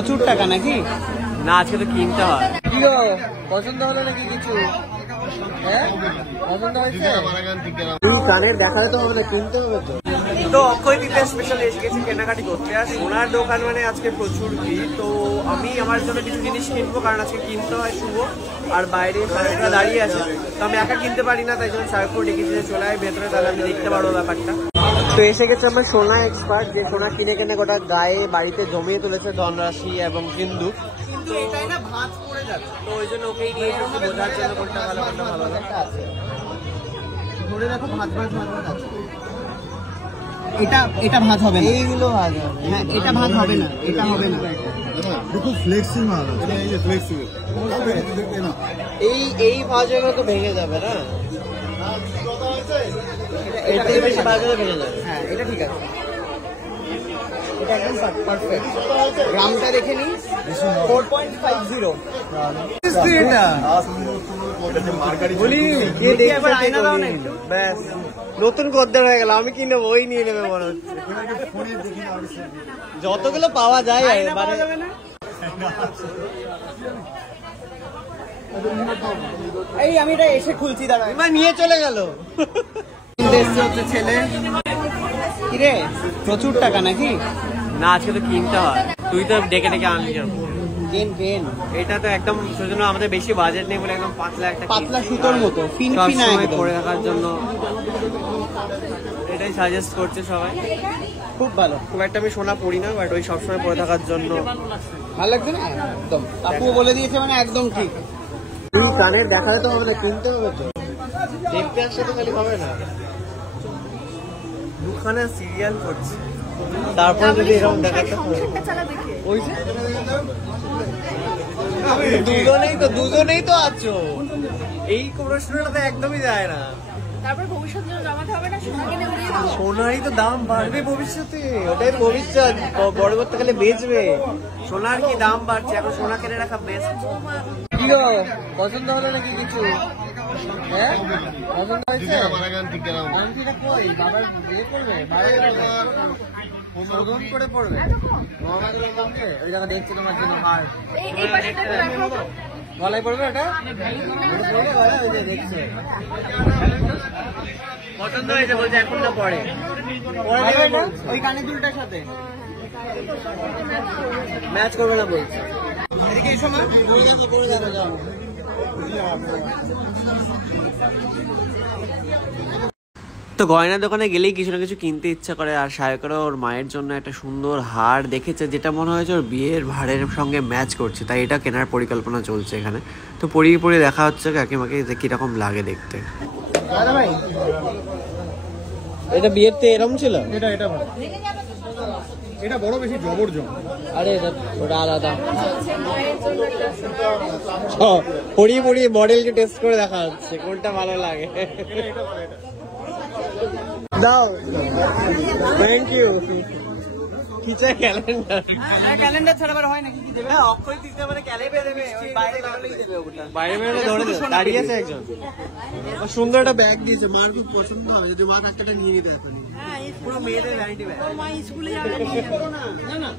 প্রচুর টাকা নাকি? না, আজকে তো কিনতে হয়। কি গো, পছন্দ হলো নাকি কিছু? হ্যাঁ, পছন্দ হয়েছে? কানের দেখালে তো আমাদের কিনতে হবে তো। তো অক্ষয় তৃতীয়া স্পেশাল এসে গেছে কেনাকাটি করতে। আর সোনার দোকান মানে আজকে প্রচুর ভিড়। তো আমি আমার জন্য কিছু জিনিস কিনবো, কারণ আজকে কিনতে হয় শুভ। আর বাইরে সাহেবরা দাঁড়িয়ে আছে, তো আমি একা কিনতে পারি না, তাই জন্য সাহেবকেও ডেকে দিয়ে চলে আয় ভেতরে, তাহলে আমি দেখতে পারবো ব্যাপারটা। তো এসে গেছে আমার সোনা এক্সপার্ট, যে সোনা কিনে কিনে গোটা গায়ে বাড়িতে জমিয়ে তুলেছে ধনরাশি এবং সিন্ধুক। কিন্তু এটাই না ভাঁজ পড়ে যাচ্ছে, তো ওই জন্য ওকেই নিয়ে একটু বোঝার জন্য কোনটা ভালো কোনটা ভালো আছে। ধরে দেখো, ভাঁজ ভাঁজ ভাঁজ ভাঁজ আছে। এটা ভাঁজ হবে না, এইগুলো ভাঁজ হবে। হ্যাঁ, এটা ভাঁজ হবে না, এটা হবে না। দেখো ফ্লেক্সি মাল আছে, এই যে ফ্লেক্সিবল। এই ভাঁজ হলে তো ভেঙে যাবে না, এর থেকে বেশি ভাঁজ হলে ভেঙে যাবে। হ্যাঁ, এটা ঠিক আছে, এটা একদম পারফেক্ট। গ্রামটা দেখে নি, 4.50। ব্যাস, নতুন খদ্দের হয়ে গেল। আমি কি নেবো? ওই নিয়ে নেবে মনে হচ্ছে। যতগুলো পাওয়া যায় এই আমি এটা এসে খুলছি, দাদা নিয়ে চলে গেল। হচ্ছে ছেলে। কিরে, প্রচুর টাকা নাকি? না, আজকে তো কিনতে হয়। তুই তো ডেকে ডেকে আনলি। কেন এটা তো একদম সেজন্য আমাদের বেশি বাজেট নেই বলে একদম পাতলা একটা পাতলা সুতোর মতো ফিনফিনা পরে রাখার জন্য এটাই সাজেস্ট করছে সবাই। খুব ভালো। খুব একটা আমি সোনা পরি না, বাট ওই সবসময় পরে থাকার জন্য ভালো লাগছে না? একদম কাকুও বলে দিয়েছে, মানে একদম ঠিক। তুই কানের দেখালে তো আমাদের কিনতে হবে তো, দেখতে আসলে তো খালি হবে না। দুখানে সিরিয়াল করছে, তারপরে যদি এরকম দেখাতে ওই যে দুজনেই তো আছো। এই প্রশ্নটা তো একদমই যায় না। তারপর ভবিষ্যৎ জন্য জমাতে হবে না, সোনা কিনে উড়িয়ে দাও। সোনারই তো দাম বাড়বে ভবিষ্যতে, ওটাই ভবিষ্যৎ, বড় করতে গেলে বেচবে। সোনার কি দাম বাড়ছে, এখন সোনা কিনে রাখা বেস্ট। কি গো, পছন্দ হলো নাকি কিছু? হ্যাঁ, পছন্দ হয়েছে? আংটিটা কই? বাবার বিয়ে করবে? বাইরে শোধন করে পড়বে? ওই জায়গা দেখছি তোমার জন্য হার। এই পাশেটা একটু রাখো তো। গলায় পড়বে ওটা? পড়বে গলায়? ওই যে দেখছে। পছন্দ হয়েছে বলছে, এখন না পরে ওই কানে দুলটার সাথে ম্যাচ করবে না বলছে। এদিকে এই সময় পড়ে গেল যাও। তো গয়নার দোকানে গেলেই কিছু না কিছু কিনতে ইচ্ছা করে। আর সায়কেরও ওর মায়ের জন্য একটা সুন্দর হার দেখেছে, যেটা মনে হয়েছে ওর বিয়ের ভাড়ের সঙ্গে ম্যাচ করছে, তাই এটা কেনার পরিকল্পনা চলছে এখানে। তো পরিয়ে দেখা হচ্ছে কাকিমাকে যে কিরকম লাগে দেখতে। দাদা ভাই, এটা বিয়েতে এরকম ছিল? এটা ভালো, এটা বড় বেশি জবরজং। আরে ওটা আলাদা। পরিয়ে মডেলকে টেস্ট করে দেখা হচ্ছে কোনটা ভালো লাগে। দাও, থ্যাংক ইউ। কিচা ক্যালেন্ডার, ক্যালেন্ডার ছাড়া আবার হয় নাকি? কি দেবে? অক্ষয় তৃতীয়া মানে ক্যালেন্ডার দেবে, বাইরে বেরোলেই দেবে ওটা। বাইরে বেরোলে ধরে দাঁড়িয়ে আছে একজন। সুন্দর একটা ব্যাগ দিয়েছে, মার খুব পছন্দ হবে। যদি মা একটা নিয়ে নিতে এখন, পুরো মেয়েদের ভ্যানিটি ব্যাগ। মা স্কুলে যাবে না।